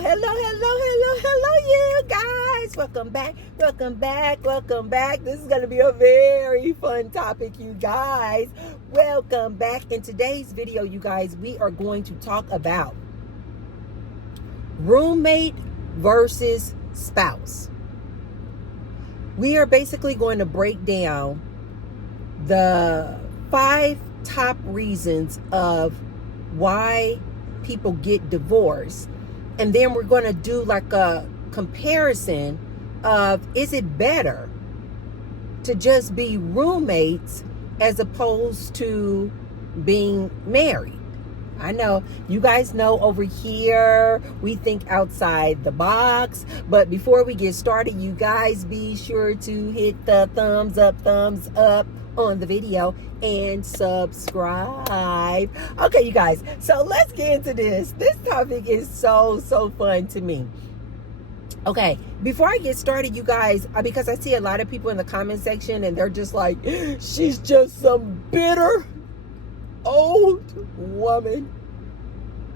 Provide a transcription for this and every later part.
Hello, you guys. Welcome back. This is going to be a very fun topic, you guys. Welcome back. In today's video, you guys, we are going to talk about roommate versus spouse. We are basically going to break down the 5 top reasons of why people get divorced. And then we're going to do like a comparison of, is it better to just be roommates as opposed to being married? I know you guys know over here we think outside the box, but before we get started, you guys be sure to hit the thumbs up on the video and subscribe. Okay, you guys, so let's get into this. This topic is so fun to me. Okay, before I get started, you guys, because I see a lot of people in the comment section and they're just like, she's just some bitter old woman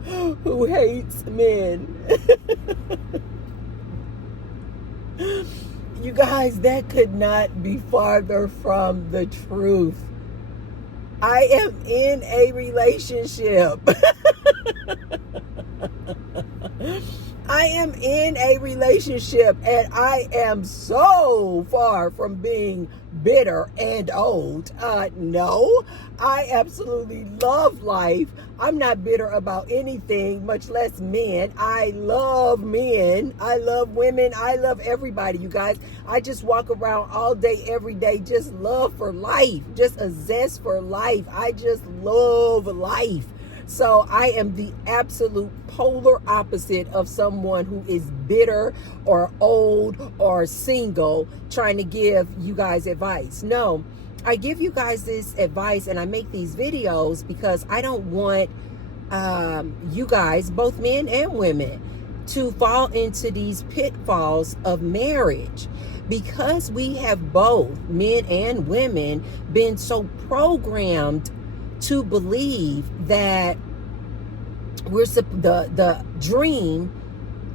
who hates men. You guys, that could not be farther from the truth. I am in a relationship. I am in a relationship and I am so far from being bitter and old. No, I absolutely love life. I'm not bitter about anything, much less men. I love men. I love women. I love everybody, you guys. I just walk around all day, every day, just love for life, just a zest for life. I just love life. So I am the absolute polar opposite of someone who is bitter or old or single trying to give you guys advice. No, I give you guys this advice and I make these videos because I don't want you guys, both men and women, to fall into these pitfalls of marriage, because we have both, men and women, been so programmed to believe that the dream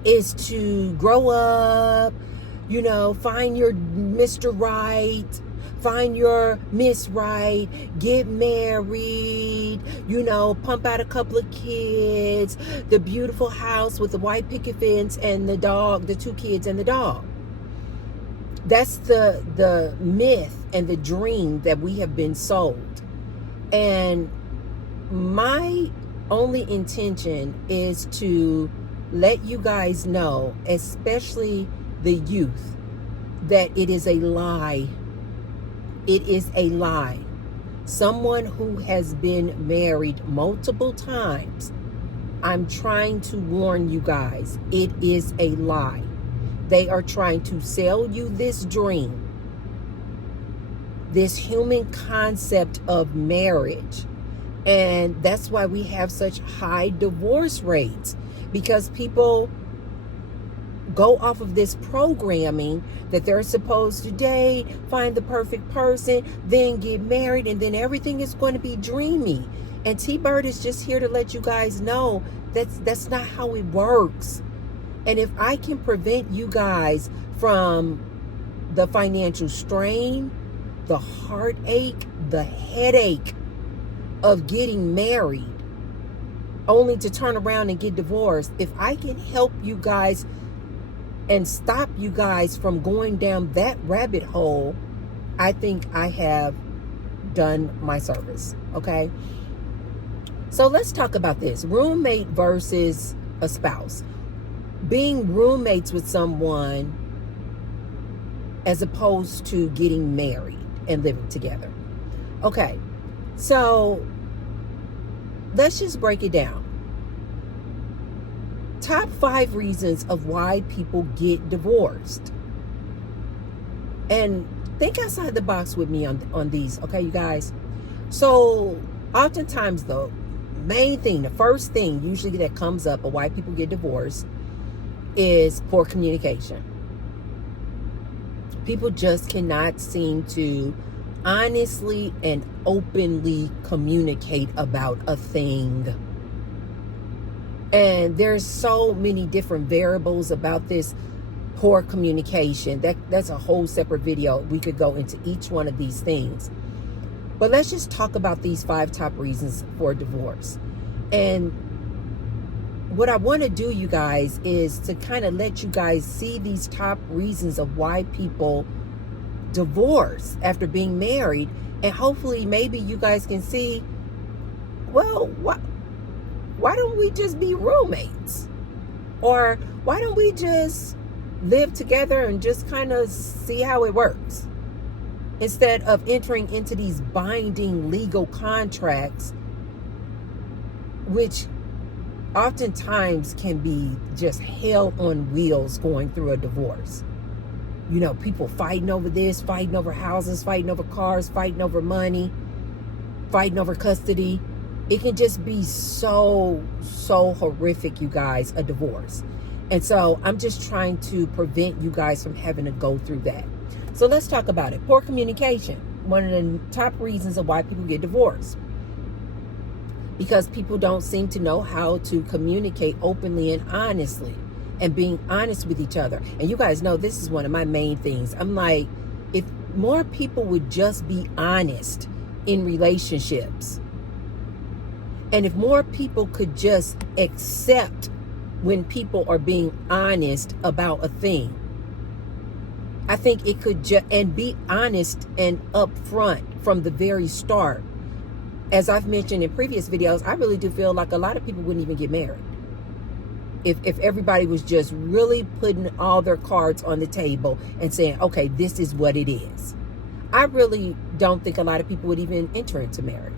is to grow up, you know, find your Mr. Right, find your Miss Right, get married, you know, pump out a couple of kids, the beautiful house with the white picket fence and the dog, the 2 kids and the dog. That's the myth and the dream that we have been sold. And my only intention is to let you guys know, especially the youth, that it is a lie. It is a lie. Someone who has been married multiple times, I'm trying to warn you guys, it is a lie. They are trying to sell you this dream, this human concept of marriage. And that's why we have such high divorce rates, because people go off of this programming that they're supposed to date, find the perfect person, then get married, and then everything is going to be dreamy. And T-Bird is just here to let you guys know that's not how it works. And if I can prevent you guys from the financial strain, the heartache, the headache of getting married only to turn around and get divorced, if I can help you guys and stop you guys from going down that rabbit hole, I think I have done my service. Okay, so let's talk about this roommate versus a spouse. Being roommates with someone as opposed to getting married and living together. Okay, so let's just break it down. Top 5 reasons of why people get divorced. And think outside the box with me on these, okay, you guys? So oftentimes, the main thing, the first thing usually that comes up of why people get divorced is poor communication. People just cannot seem to honestly and openly communicate about a thing. And there's so many different variables about this poor communication. That's a whole separate video. We could go into each one of these things. But let's just talk about these 5 top reasons for divorce. And what I want to do, you guys, is to kind of let you guys see these top reasons of why people divorce after being married. And hopefully maybe you guys can see, well, why don't we just be roommates? Or why don't we just live together and just kind of see how it works? Instead of entering into these binding legal contracts, which oftentimes can be just hell on wheels going through a divorce. You know, people fighting over this, fighting over houses, fighting over cars, fighting over money, fighting over custody. It can just be so horrific, you guys, a divorce. And so I'm just trying to prevent you guys from having to go through that. So let's talk about it. Poor communication. One of the top reasons of why people get divorced. Because people don't seem to know how to communicate openly and honestly, and being honest with each other. And you guys know this is one of my main things. I'm like, if more people would just be honest in relationships, and if more people could just accept when people are being honest about a thing, I think it could and be honest and upfront from the very start. As I've mentioned in previous videos, I really do feel like a lot of people wouldn't even get married if everybody was just really putting all their cards on the table and saying, okay, this is what it is. I really don't think a lot of people would even enter into marriage.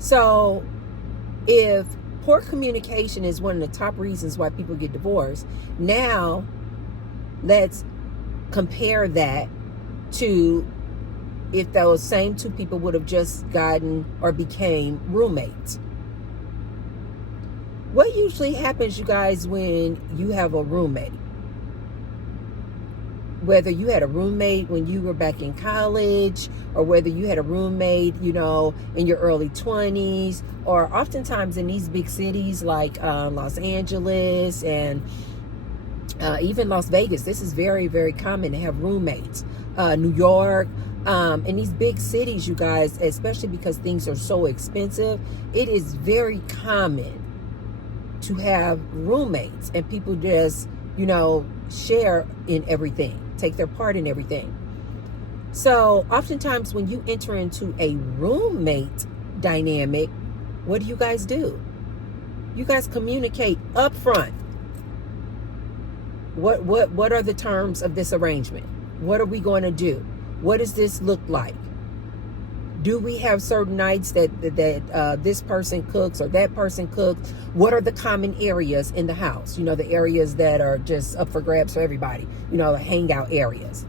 So if poor communication is one of the top reasons why people get divorced, now let's compare that to if those same 2 people would have just gotten or became roommates. What usually happens, you guys, when you have a roommate? Whether you had a roommate when you were back in college, or whether you had a roommate, you know, in your early 20s, or oftentimes in these big cities like Los Angeles and even Las Vegas, this is very, very common to have roommates. New York, in these big cities, you guys, especially because things are so expensive, it is very common to have roommates, and people just, you know, share in everything, take their part in everything. So oftentimes when you enter into a roommate dynamic, what do? You guys communicate up front. What are the terms of this arrangement? What are we going to do? What does this look like? Do we have certain nights that this person cooks or that person cooks? What are the common areas in the house? You know, the areas that are just up for grabs for everybody. You know, the hangout areas.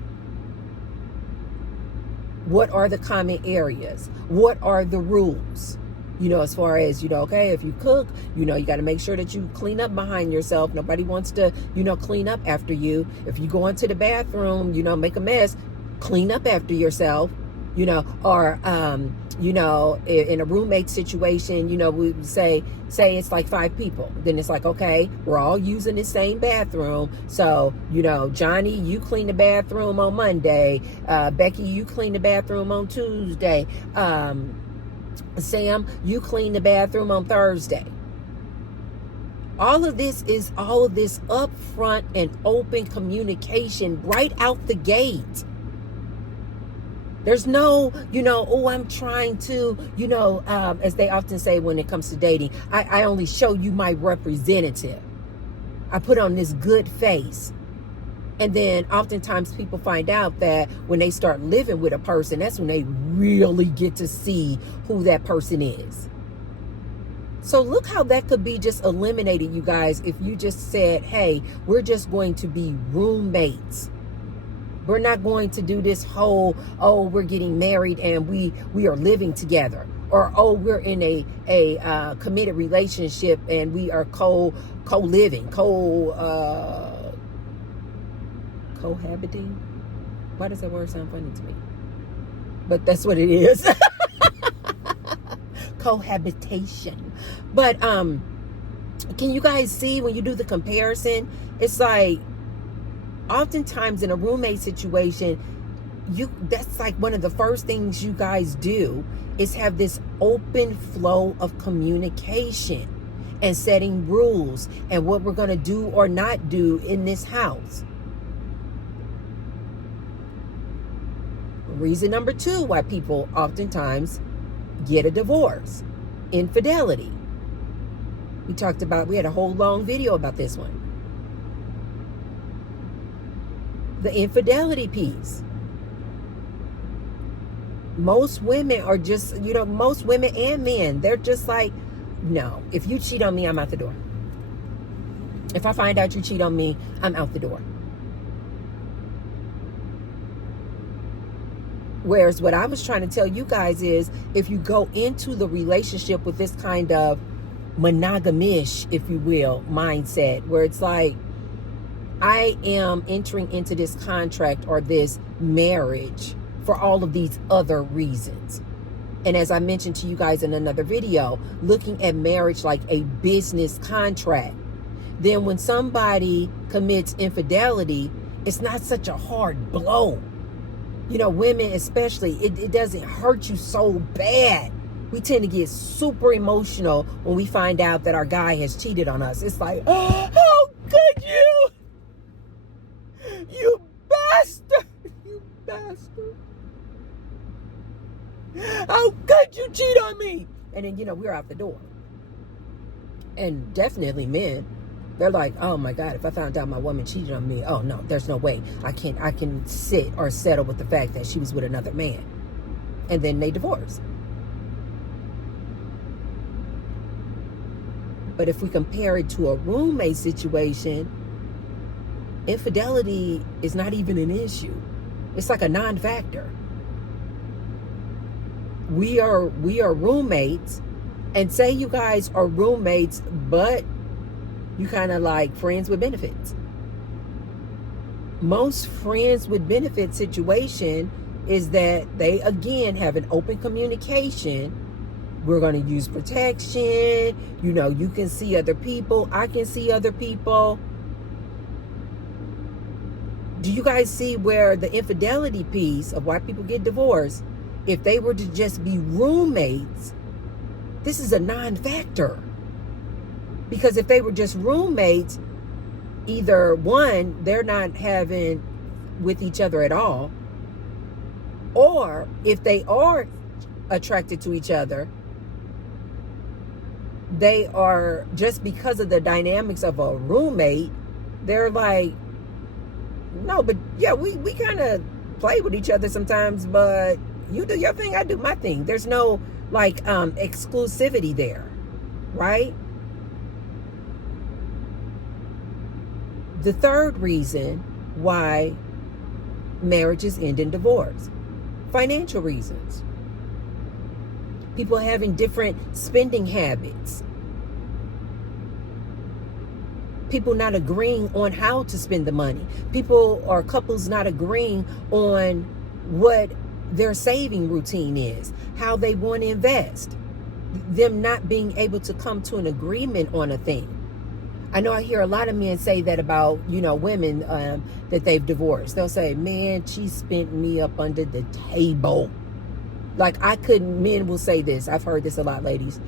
What are the common areas? What are the rules? You know, as far as, you know, okay, if you cook, you know, you got to make sure that you clean up behind yourself. Nobody wants to, you know, clean up after you. If you go into the bathroom, you know, make a mess, clean up after yourself. You know, or, you know, in a roommate situation, you know, we say it's like 5 people. Then it's like, okay, we're all using the same bathroom. So, you know, Johnny, you clean the bathroom on Monday. Becky, you clean the bathroom on Tuesday. Sam, you clean the bathroom on Thursday. All of this upfront and open communication right out the gate. There's no, you know, oh, I'm trying to, you know, as they often say when it comes to dating, I only show you my representative. I put on this good face. And then oftentimes people find out that when they start living with a person, that's when they really get to see who that person is. So look how that could be just eliminated, you guys, if you just said, hey, we're just going to be roommates. We're not going to do this whole, oh, we're getting married and we are living together. Or, oh, we're in a committed relationship and we are co-living, cohabiting. Why does that word sound funny to me? But that's what it is. Cohabitation. But Can you guys see when you do the comparison? It's like, oftentimes in a roommate situation, that's like one of the first things you guys do is have this open flow of communication and setting rules and what we're going to do or not do in this house. Reason number 2 why people oftentimes get a divorce: infidelity. We had a whole long video about this one. The infidelity piece. Most women are just, most women and men, they're just like, no, if you cheat on me, I'm out the door. If I find out you cheat on me, I'm out the door. Whereas what I was trying to tell you guys is, if you go into the relationship with this kind of monogamish, if you will, mindset, where it's like, I am entering into this contract or this marriage for all of these other reasons. And as I mentioned to you guys in another video, looking at marriage like a business contract, then when somebody commits infidelity, it's not such a hard blow. Women especially, it doesn't hurt you so bad. We tend to get super emotional when we find out that our guy has cheated on us. It's like, oh, how could you? You bastard! You bastard! How could you cheat on me? And then, we're out the door. And definitely men, they're like, oh my God, if I found out my woman cheated on me, oh no, there's no way. I can sit or settle with the fact that she was with another man. And then they divorce. But if we compare it to a roommate situation, infidelity is not even an issue. It's like a non-factor. We are roommates, and say you guys are roommates, but you kind of like friends with benefits. Most friends with benefits situation is that they, again, have an open communication. We're going to use protection. You can see other people. I can see other people. Do you guys see where the infidelity piece of why people get divorced, if they were to just be roommates, this is a non-factor. Because if they were just roommates, either one, they're not having with each other at all, or if they are attracted to each other, they are, just because of the dynamics of a roommate, they're like, no, but yeah, we kind of play with each other sometimes, but you do your thing, I do my thing. There's no exclusivity there, right? The third reason why marriages end in divorce: financial reasons. People having different spending habits. People not agreeing on how to spend the money. People or couples not agreeing on what their saving routine is, how they want to invest. Them not being able to come to an agreement on a thing. I know I hear a lot of men say that about, women that they've divorced. They'll say, man, she spent me up under the table. Like, men will say this. I've heard this a lot, ladies,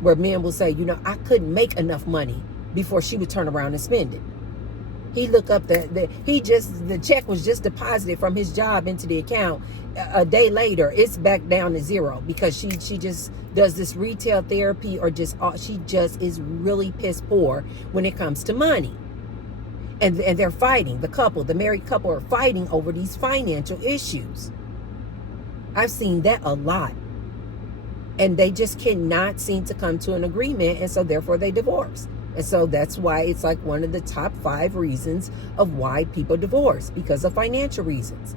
where men will say, I couldn't make enough money before she would turn around and spend it. He look up the check was just deposited from his job into the account. A day later, it's back down to zero because she just does this retail therapy, or she just is really piss poor when it comes to money. And they're fighting. The married couple are fighting over these financial issues. I've seen that a lot. And they just cannot seem to come to an agreement, and so therefore they divorce. And so that's why it's like one of the top 5 reasons of why people divorce, because of financial reasons.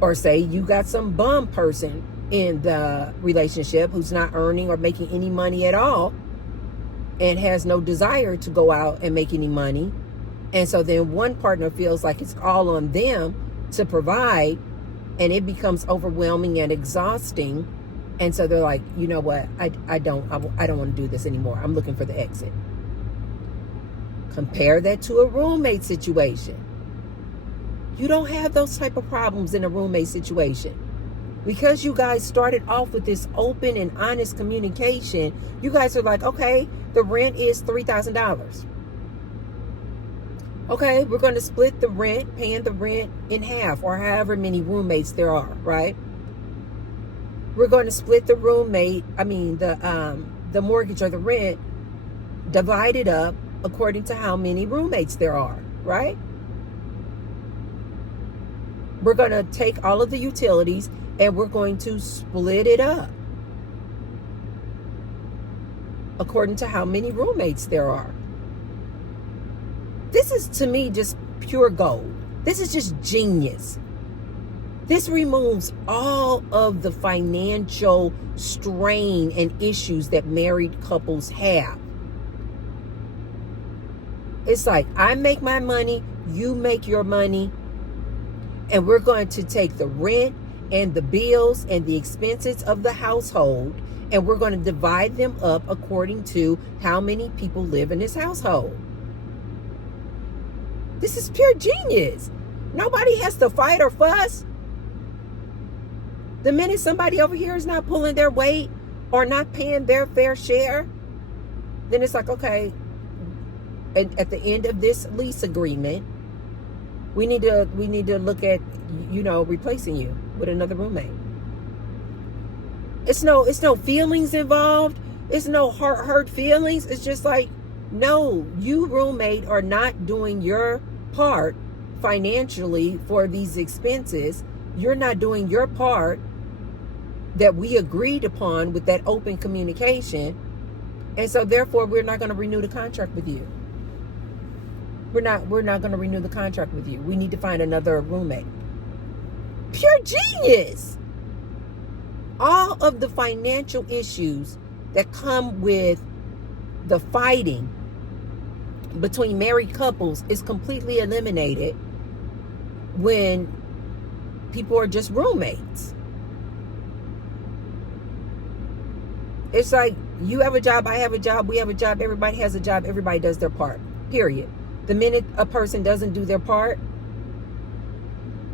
Or say you got some bum person in the relationship who's not earning or making any money at all and has no desire to go out and make any money. And so then one partner feels like it's all on them to provide, and it becomes overwhelming and exhausting. And so they're like, you know what? I don't want to do this anymore. I'm looking for the exit. Compare that to a roommate situation. You don't have those type of problems in a roommate situation. Because you guys started off with this open and honest communication, you guys are like, okay, the rent is $3,000. Okay, we're going to split the rent, paying the rent in half, or however many roommates there are, right? We're going to split the the mortgage or the rent, divide it up according to how many roommates there are, right? We're going to take all of the utilities and we're going to split it up according to how many roommates there are. This is, to me, just pure gold. This is just genius. This removes all of the financial strain and issues that married couples have. It's like, I make my money, you make your money, and we're going to take the rent and the bills and the expenses of the household, and we're going to divide them up according to how many people live in this household. This is pure genius. Nobody has to fight or fuss. The minute somebody over here is not pulling their weight or not paying their fair share, then it's like, okay, at the end of this lease agreement, we need to look at, replacing you with another roommate. It's no feelings involved. It's no hurt feelings. It's just like, no, you roommate are not doing your part financially for these expenses. You're not doing your part that we agreed upon with that open communication. And so therefore we're not going to renew the contract with you. We're not going to renew the contract with you. We need to find another roommate. Pure genius. All of the financial issues that come with the fighting between married couples is completely eliminated when people are just roommates. It's like, you have a job, I have a job, we have a job, everybody has a job, everybody does their part, period. The minute a person doesn't do their part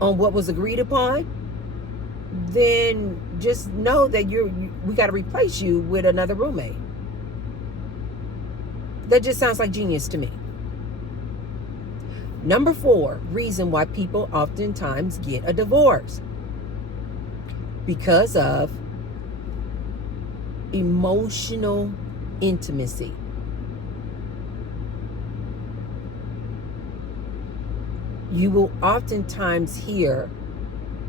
on what was agreed upon, then just know that we got to replace you with another roommate. That just sounds like genius to me. Number 4, reason why people oftentimes get a divorce. Because of emotional intimacy. You will oftentimes hear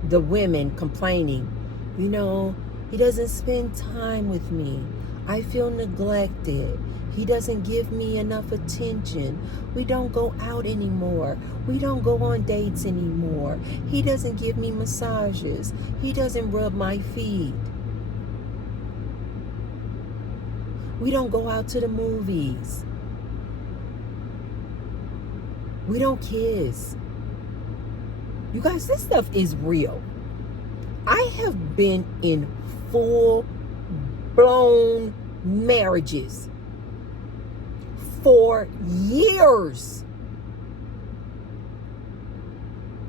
the women complaining, he doesn't spend time with me. I feel neglected. He doesn't give me enough attention. We don't go out anymore. We don't go on dates anymore. He doesn't give me massages. He doesn't rub my feet. We don't go out to the movies. We don't kiss. You guys, this stuff is real. I have been in full-blown marriages for years.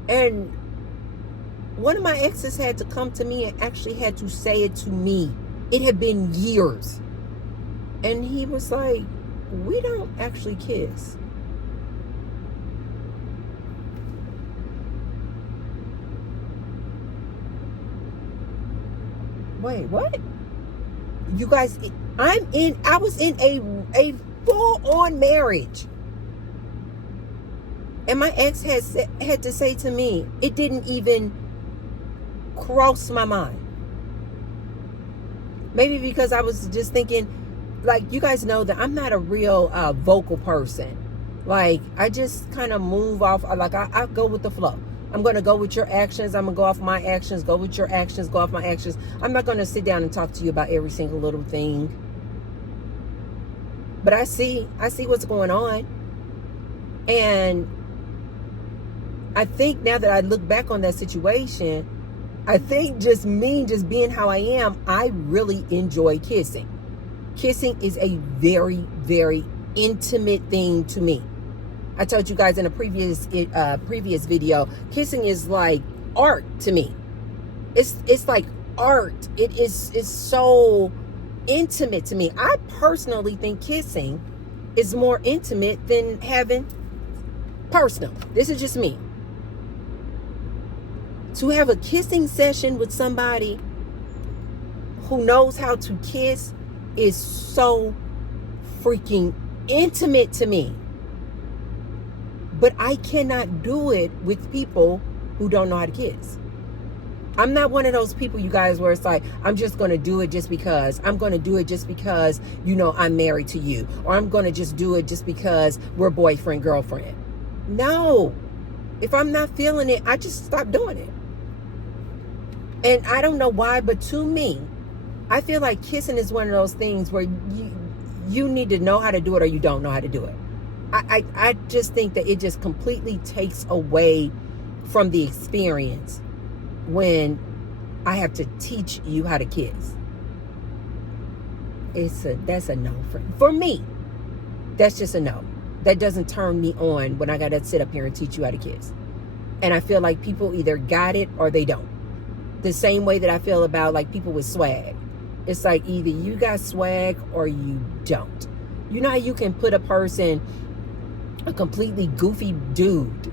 And one of my exes had to come to me and actually had to say it to me. It had been years. And he was like, we don't actually kiss. Wait, what? You guys, I was in a full-on marriage. And my ex had to say to me, it didn't even cross my mind. Maybe because I was just thinking, like, you guys know that I'm not a real vocal person. Like, I just kind of move off. Like, I go with the flow. I'm going to go with your actions. I'm going to go off my actions, go with your actions, go off my actions. I'm not going to sit down and talk to you about every single little thing. But I see what's going on. And I think now that I look back on that situation, I think just being how I am, I really enjoy kissing. Kissing is a very, very intimate thing to me. I told you guys in a previous video, kissing is like art to me. It's like art. It's so intimate to me. I personally think kissing is more intimate than having personal. This is just me. To have a kissing session with somebody who knows how to kiss is so freaking intimate to me. But I cannot do it with people who don't know how to kiss. I'm not one of those people, you guys, where it's like, I'm just going to do it just because. I'm going to do it just because, you know, I'm married to you. Or I'm going to just do it just because we're boyfriend, girlfriend. No. If I'm not feeling it, I just stop doing it. And I don't know why, but to me, I feel like kissing is one of those things where you need to know how to do it or you don't know how to do it. I just think that it just completely takes away from the experience when I have to teach you how to kiss. That's a no for me. That's just a no. That doesn't turn me on when I got to sit up here and teach you how to kiss. And I feel like people either got it or they don't. The same way that I feel about like people with swag. It's like either you got swag or you don't. You know how you can put a person, a completely goofy dude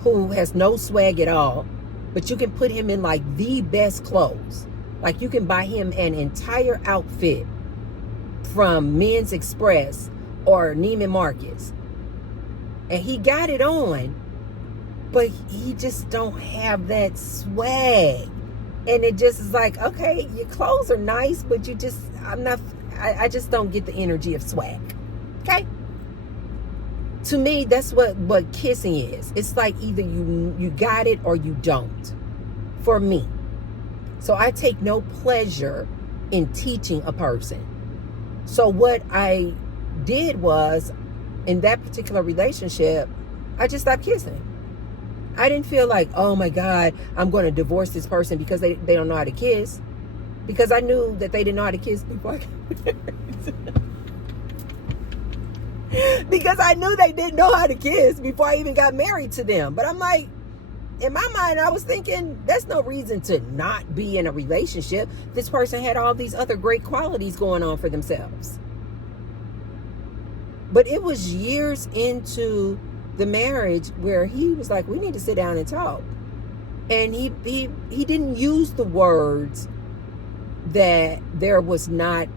who has no swag at all, but you can put him in like the best clothes. Like you can buy him an entire outfit from Men's Express or Neiman Marcus. And he got it on, but he just don't have that swag. And it just is like, okay, your clothes are nice, but I just don't get the energy of swag. Okay? To me, that's what kissing is. It's like either you got it or you don't. For me. So I take no pleasure in teaching a person. So what I did was, in that particular relationship, I just stopped kissing. I didn't feel like, oh my God, I'm going to divorce this person because they don't know how to kiss. Because I knew that they didn't know how to kiss before I got married. Because I knew they didn't know how to kiss before I even got married to them. But I'm like, in my mind, I was thinking, there's no reason to not be in a relationship. This person had all these other great qualities going on for themselves. But it was years into the marriage where he was like, we need to sit down and talk. And he didn't use the words that there was not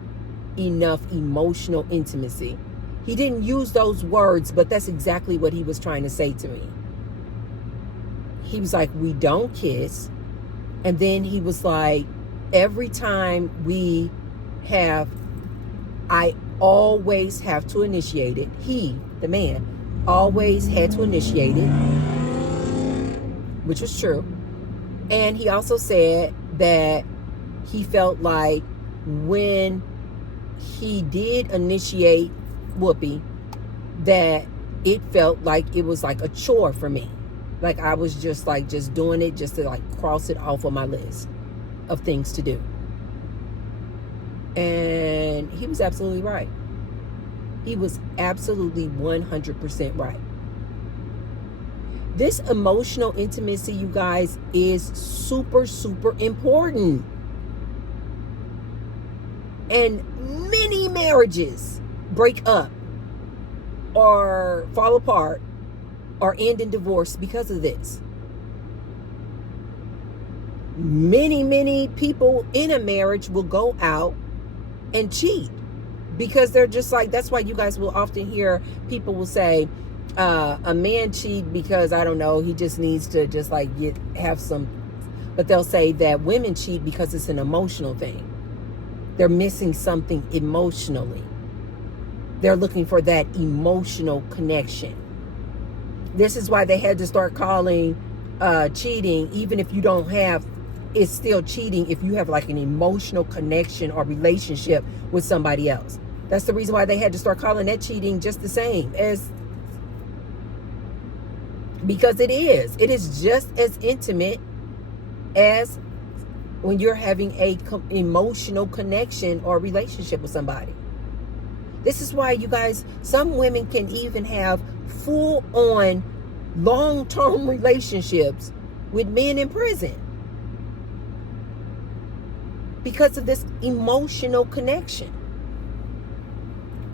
enough emotional intimacy. He didn't use those words, but that's exactly what he was trying to say to me. He was like, we don't kiss. And then he was like, every time we have, I always have to initiate it. He, the man, always had to initiate it, which was true. And he also said that he felt like when he did initiate whoopee, that it felt like it was like a chore for me. Like I was just doing it just to like cross it off of my list of things to do. And he was absolutely right. He was absolutely 100% right. This emotional intimacy, you guys, is super, super important. And many marriages break up or fall apart or end in divorce because of this. Many, many people in a marriage will go out and cheat because they're just like, that's why you guys will often hear people will say, a man cheat because, I don't know, he just needs to just like have some, but they'll say that women cheat because it's an emotional thing. They're missing something emotionally. They're looking for that emotional connection. This is why they had to start calling cheating, even if you don't have, it's still cheating if you have like an emotional connection or relationship with somebody else. That's the reason why they had to start calling that cheating just the same as, because it is just as intimate as when you're having a emotional connection or relationship with somebody. This is why, you guys, some women can even have full-on long-term relationships with men in prison because of this emotional connection.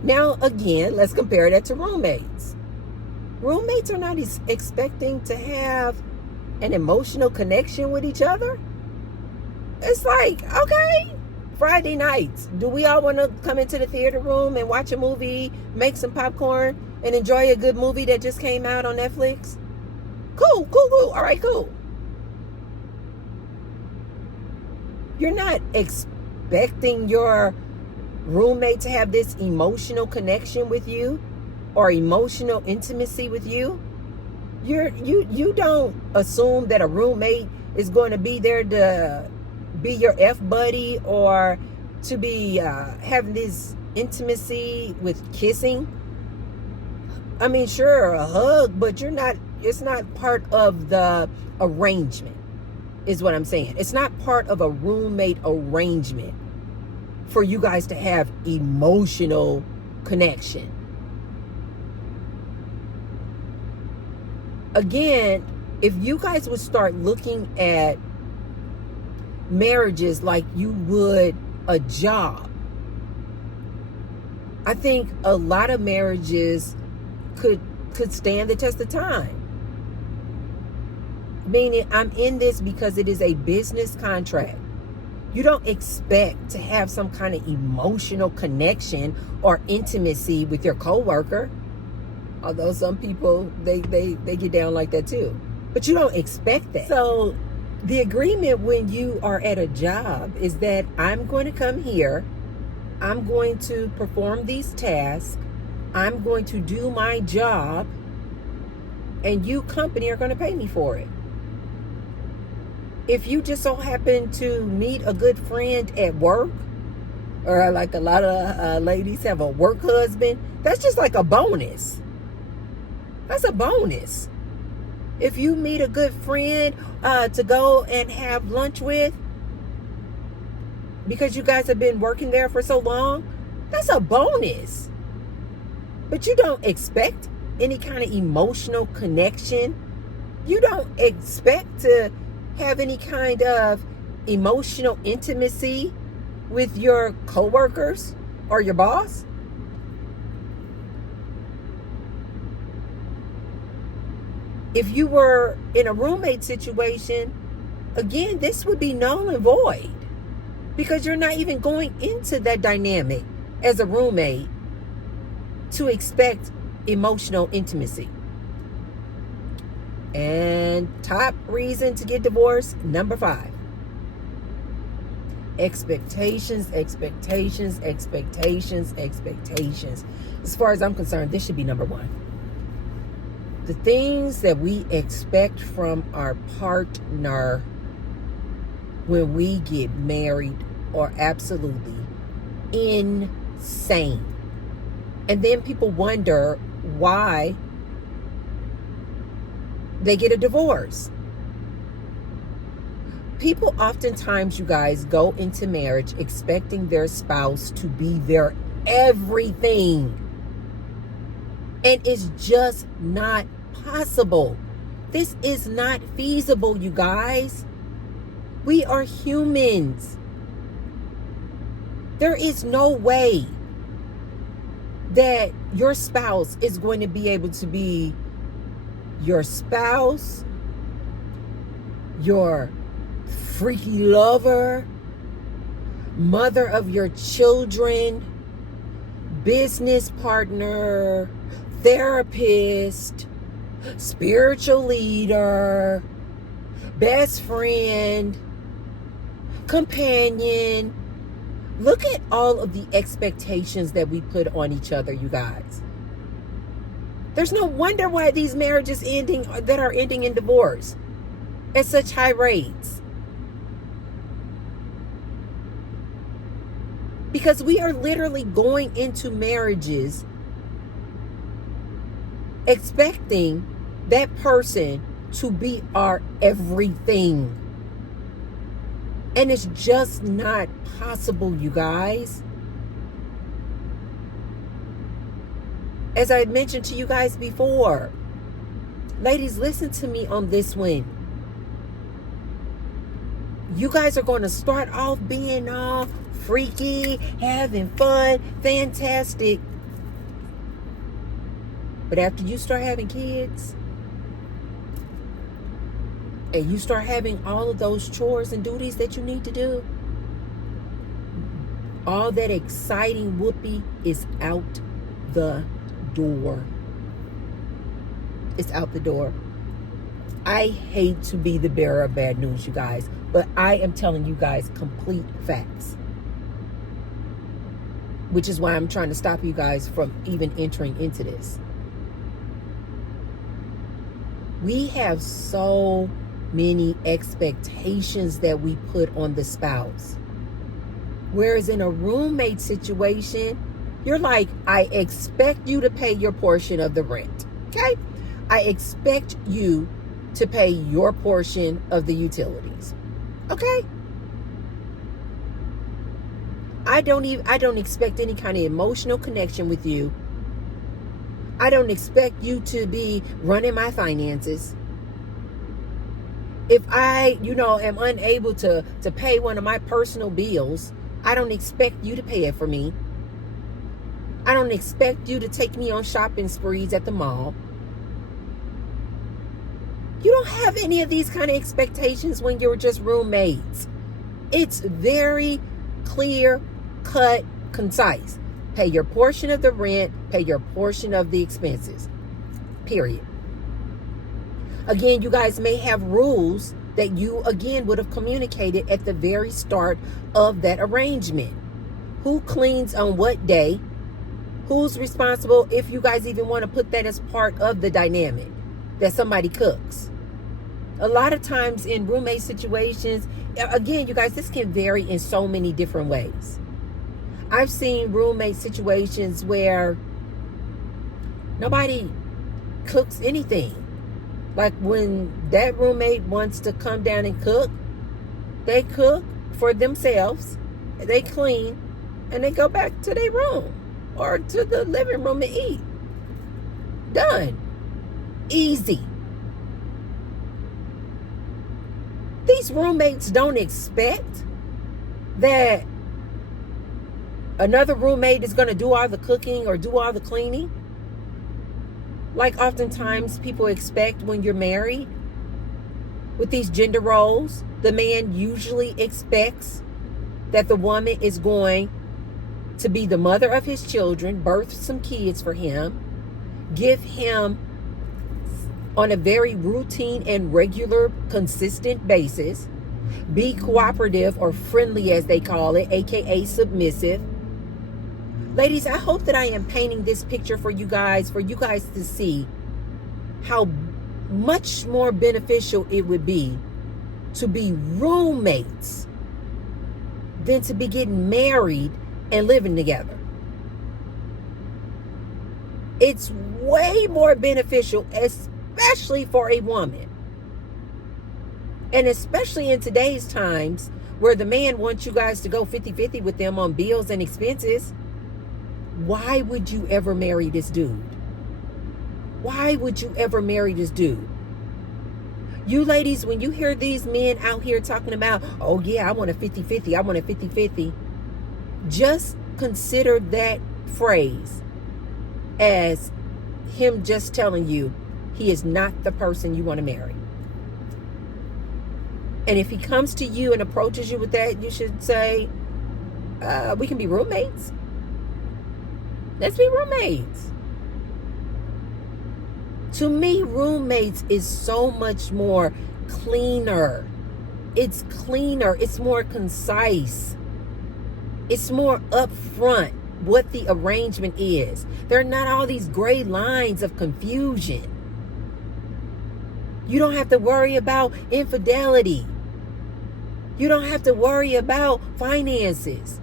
Now, again, let's compare that to roommates. Roommates are not expecting to have an emotional connection with each other. It's like, okay, Friday nights, do we all want to come into the theater room and watch a movie, make some popcorn, and enjoy a good movie that just came out on Netflix? Cool. All right, cool. You're not expecting your roommate to have this emotional connection with you or emotional intimacy with you. You don't assume that a roommate is going to be there to be your F buddy or to be having this intimacy with kissing. I mean, sure, a hug, but it's not part of the arrangement, is what I'm saying. It's not part of a roommate arrangement for you guys to have emotional connection. Again, if you guys would start looking at marriages like you would a job, I think a lot of marriages could stand the test of time. Meaning, I'm in this because it is a business contract. You don't expect to have some kind of emotional connection or intimacy with your coworker. Although some people, they get down like that too. But you don't expect that. So the agreement when you are at a job is that I'm going to come here, I'm going to perform these tasks, I'm going to do my job, and you company are going to pay me for it. If you just so happen to meet a good friend at work, or like a lot of ladies have a work husband, that's just like a bonus. That's a bonus. If you meet a good friend to go and have lunch with, because you guys have been working there for so long, that's a bonus. But you don't expect any kind of emotional connection. You don't expect to have any kind of emotional intimacy with your coworkers or your boss. If you were in a roommate situation, again, this would be null and void because you're not even going into that dynamic as a roommate to expect emotional intimacy. And top reason to get divorced, number 5. Expectations. As far as I'm concerned, this should be number 1. The things that we expect from our partner when we get married are absolutely insane. And then people wonder why they get a divorce. People oftentimes, you guys, go into marriage expecting their spouse to be their everything. And it's just not possible. This is not feasible, you guys. We are humans. There is no way that your spouse is going to be able to be your spouse, your freaky lover, mother of your children, business partner, therapist, spiritual leader, best friend, companion. Look at all of the expectations that we put on each other, you guys. There's no wonder why these marriages that are ending in divorce at such high rates. Because we are literally going into marriages expecting that person to be our everything. And it's just not possible, you guys. As I mentioned to you guys before, ladies, listen to me on this one. You guys are going to start off being all freaky, having fun, fantastic. But after you start having kids, and you start having all of those chores and duties that you need to do, all that exciting whoopee is out the door. It's out the door. I hate to be the bearer of bad news, you guys, but I am telling you guys complete facts. Which is why I'm trying to stop you guys from even entering into this. We have so many expectations that we put on the spouse. Whereas in a roommate situation, you're like, I expect you to pay your portion of the rent. Okay? I expect you to pay your portion of the utilities. Okay? I don't expect any kind of emotional connection with you. I don't expect you to be running my finances. If I, am unable to pay one of my personal bills, I don't expect you to pay it for me. I don't expect you to take me on shopping sprees at the mall. You don't have any of these kind of expectations when you're just roommates. It's very clear, cut, concise. Pay your portion of the rent, pay your portion of the expenses. Period. Again, you guys may have rules that you, again, would have communicated at the very start of that arrangement. Who cleans on what day? Who's responsible, if you guys even want to put that as part of the dynamic, that somebody cooks. A lot of times in roommate situations, again, you guys, this can vary in so many different ways. I've seen roommate situations where nobody cooks anything. Like when that roommate wants to come down and cook, they cook for themselves, they clean, and they go back to their room or to the living room and eat. Done. Easy. These roommates don't expect that another roommate is going to do all the cooking or do all the cleaning. Like oftentimes people expect when you're married with these gender roles, the man usually expects that the woman is going to be the mother of his children, birth some kids for him, give him on a very routine and regular, consistent basis, be cooperative or friendly as they call it, aka submissive. Ladies, I hope that I am painting this picture for you guys to see how much more beneficial it would be to be roommates than to be getting married and living together. It's way more beneficial, especially for a woman. And especially in today's times where the man wants you guys to go 50-50 with them on bills and expenses. Why would you ever marry this dude? Why would you ever marry this dude? You ladies, when you hear these men out here talking about, oh yeah, I want a 50-50, I want a 50-50, just consider that phrase as him just telling you he is not the person you want to marry. And if he comes to you and approaches you with that, you should say, we can be roommates. Let's be roommates. To me, roommates is so much more cleaner. It's cleaner. It's more concise. It's more upfront what the arrangement is. There are not all these gray lines of confusion. You don't have to worry about infidelity. You don't have to worry about finances.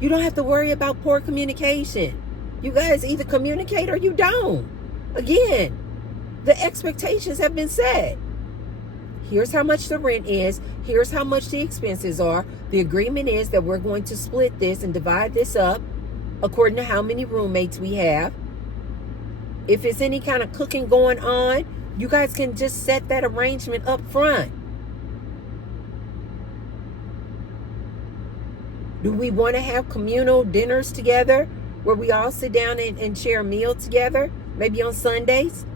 You don't have to worry about poor communication. You guys either communicate or you don't. Again, the expectations have been set. Here's how much the rent is. Here's how much the expenses are. The agreement is that we're going to split this and divide this up. according to how many roommates we have. If it's any kind of cooking going on, you guys can just set that arrangement up front. Do we want to have communal dinners together where we all sit down and share a meal together? Maybe on Sundays?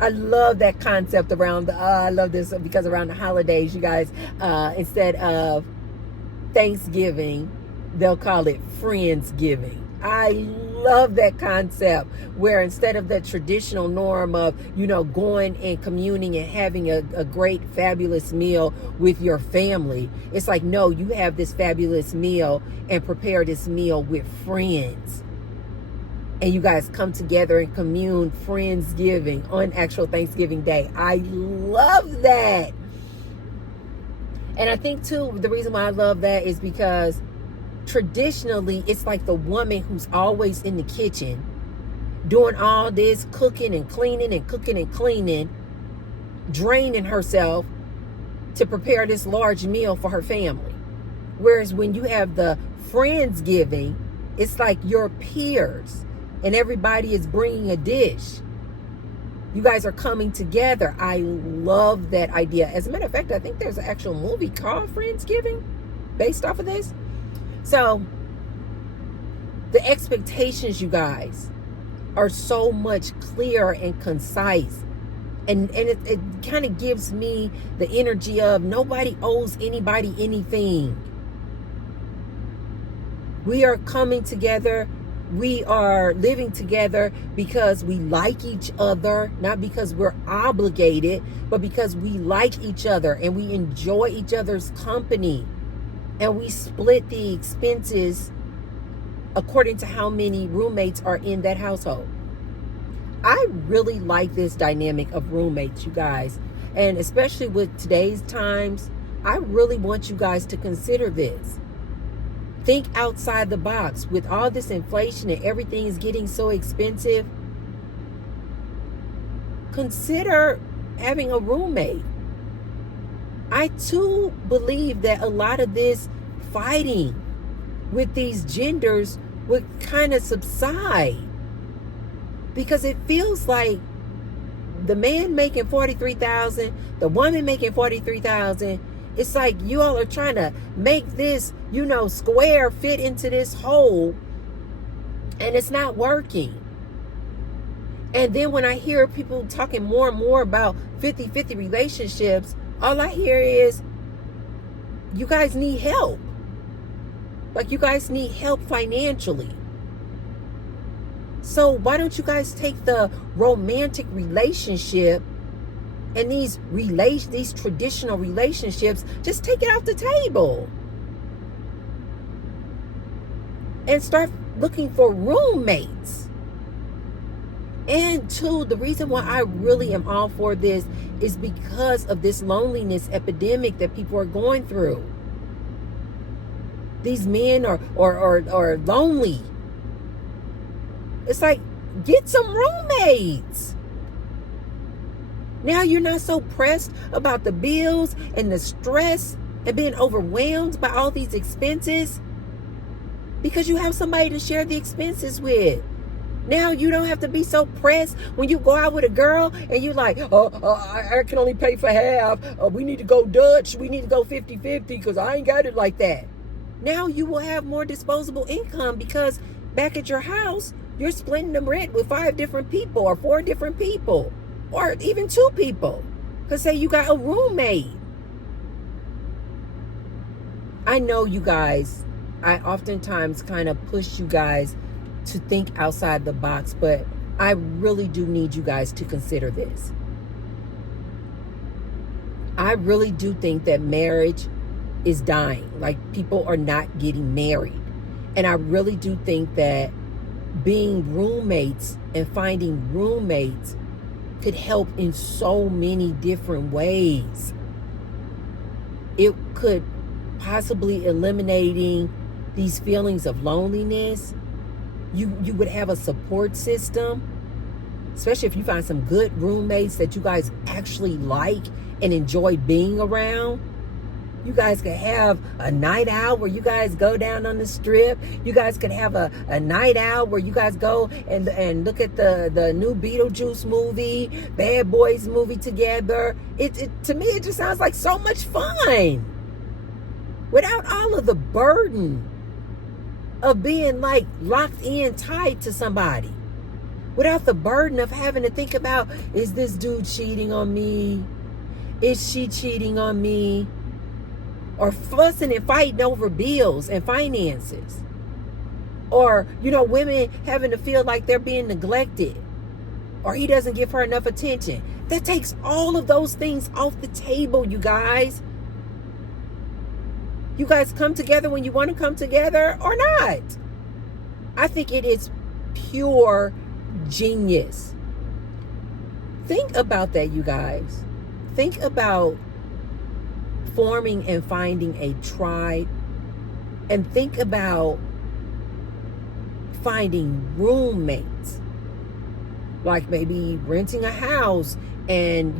I love that concept around I love this because around the holidays, you guys, instead of Thanksgiving, they'll call it Friendsgiving. I love that concept where instead of the traditional norm of, going and communing and having a great, fabulous meal with your family, it's like, no, you have this fabulous meal and prepare this meal with friends. And you guys come together and commune Friendsgiving on actual Thanksgiving Day. I love that. And I think, too, the reason why I love that is because traditionally, it's like the woman who's always in the kitchen doing all this cooking and cleaning, draining herself to prepare this large meal for her family. Whereas when you have the Friendsgiving, it's like your peers and everybody is bringing a dish. You guys are coming together. I love that idea. As a matter of fact, I think there's an actual movie called Friendsgiving based off of this. So the expectations, you guys, are so much clearer and concise. And it kind of gives me the energy of nobody owes anybody anything. We are coming together. We are living together because we like each other, not because we're obligated, but because we like each other and we enjoy each other's company. And we split the expenses according to how many roommates are in that household. I really like this dynamic of roommates, you guys. And especially with today's times, I really want you guys to consider this. Think outside the box. With all this inflation and everything is getting so expensive, consider having a roommate. I too believe that a lot of this fighting with these genders would kind of subside, because it feels like the man making $43,000, the woman making $43,000. It's like you all are trying to make this, square fit into this hole, and it's not working. And then when I hear people talking more and more about 50-50 relationships, all I hear is, you guys need help. Like, you guys need help financially. So why don't you guys take the romantic relationship and these traditional relationships, just take it off the table and start looking for roommates. And two, the reason why I really am all for this is because of this loneliness epidemic that people are going through. These men are lonely. It's like, get some roommates. Now you're not so pressed about the bills and the stress and being overwhelmed by all these expenses, because you have somebody to share the expenses with. Now you don't have to be so pressed when you go out with a girl and you're like, I can only pay for half. We need to go Dutch. We need to go 50-50 because I ain't got it like that. Now you will have more disposable income because back at your house, you're splitting the rent with 5 different people or 4 different people or even 2 people. Because say you got a roommate. I know you guys, I oftentimes kind of push you guys to think outside the box, but I really do need you guys to consider this. I really do think that marriage is dying. Like, people are not getting married. And I really do think that being roommates and finding roommates could help in so many different ways. It could possibly eliminating these feelings of loneliness. You would have a support system, especially if you find some good roommates that you guys actually like and enjoy being around. You guys could have a night out where you guys go down on the strip. You guys could have a night out where you guys go and look at the new Beetlejuice movie, Bad Boys movie together. To me, it just sounds like so much fun. Without all of the burden of being like locked in tight to somebody. Without the burden of having to think about, is this dude cheating on me? Is she cheating on me? Or fussing and fighting over bills and finances. Or, women having to feel like they're being neglected. Or he doesn't give her enough attention. That takes all of those things off the table, you guys. You guys come together when you want to come together or not. I think it is pure genius. Think about that, you guys. Think about forming and finding a tribe, and think about finding roommates, like maybe renting a house and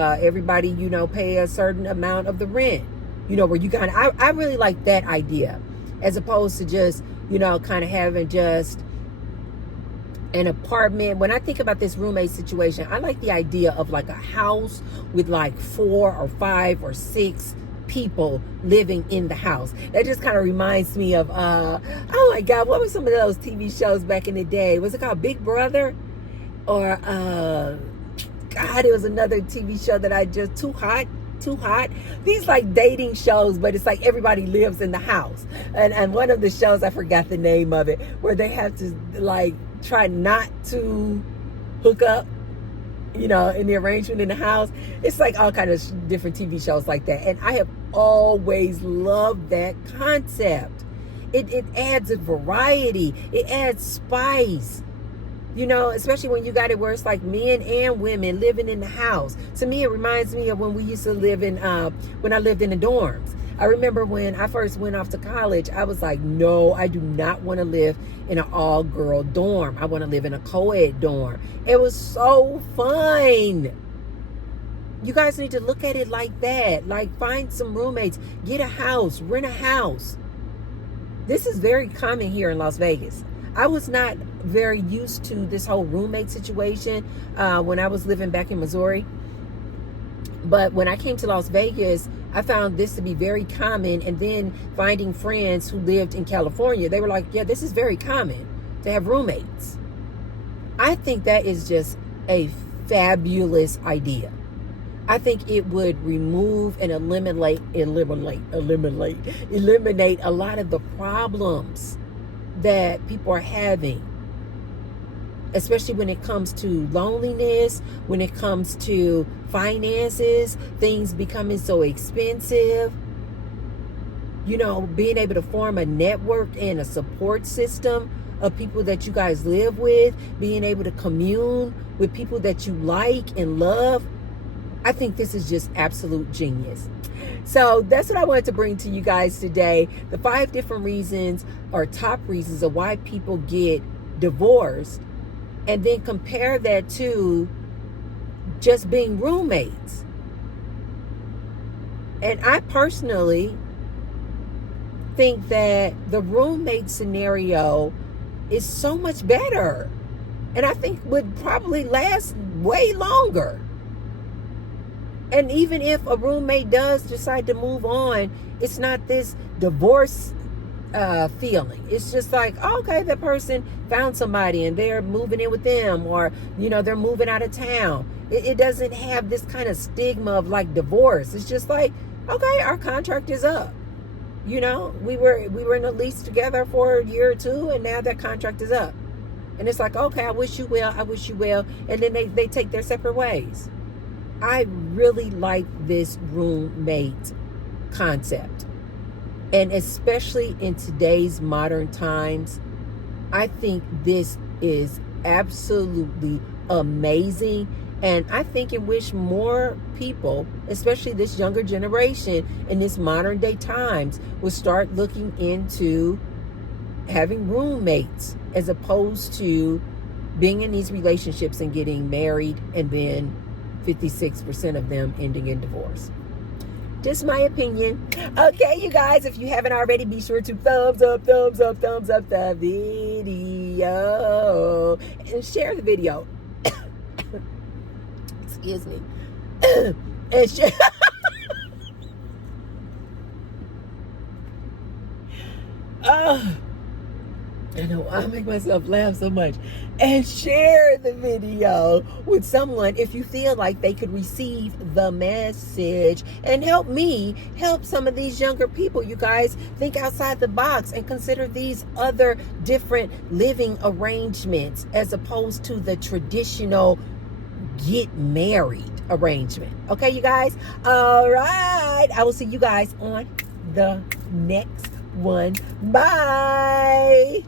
everybody pay a certain amount of the rent, where you kind of I really like that idea, as opposed to just kind of having just an apartment. When I think about this roommate situation, I like the idea of like a house with like 4 or 5 or 6 people living in the house. That just kind of reminds me of oh my God, what were some of those TV shows back in the day? Was it called Big Brother? Or God, it was another TV show that I just Too Hot. These like dating shows, but it's like everybody lives in the house. And one of the shows, I forgot the name of it, where they have to like try not to hook up, in the arrangement in the house. It's like all kind of different TV shows like that. And I have always loved that concept. It adds a variety. It adds spice. Especially when you got it where it's like men and women living in the house. To me, it reminds me of when we used to live in, when I lived in the dorms. I remember when I first went off to college, I was like, no, I do not want to live in an all-girl dorm. I want to live in a co-ed dorm. It was so fun. You guys need to look at it like that. Like, find some roommates, get a house, rent a house. This is very common here in Las Vegas. I was not very used to this whole roommate situation when I was living back in Missouri. But when I came to Las Vegas, I found this to be very common. And then finding friends who lived in California, they were like, yeah, this is very common to have roommates. I think that is just a fabulous idea. I think it would remove and eliminate a lot of the problems that people are having, especially when it comes to loneliness, when it comes to finances, things becoming so expensive. Being able to form a network and a support system of people that you guys live with, being able to commune with people that you like and love. I think this is just absolute genius. So that's what I wanted to bring to you guys today. The 5 different reasons or top reasons of why people get divorced, and then compare that to just being roommates. And I personally think that the roommate scenario is so much better, and I think would probably last way longer. And even if a roommate does decide to move on, it's not this divorce feeling. It's just like, okay, that person found somebody and they're moving in with them, or they're moving out of town. It doesn't have this kind of stigma of like divorce. It's just like, okay, our contract is up. We were in a lease together for a year or 2, and now that contract is up. And it's like, okay, I wish you well, and then they take their separate ways. I really like this roommate concept. And especially in today's modern times, I think this is absolutely amazing. And I think and wish more people, especially this younger generation in this modern day times, will start looking into having roommates as opposed to being in these relationships and getting married and then 56% of them ending in divorce. Just my opinion. Okay, you guys, if you haven't already, be sure to thumbs up the video and share the video. Excuse me. And share. I know I make myself laugh so much. And share the video with someone if you feel like they could receive the message, and help me help some of these younger people. You guys, think outside the box and consider these other different living arrangements as opposed to the traditional get married arrangement. Okay, you guys? All right. I will see you guys on the next one. Bye.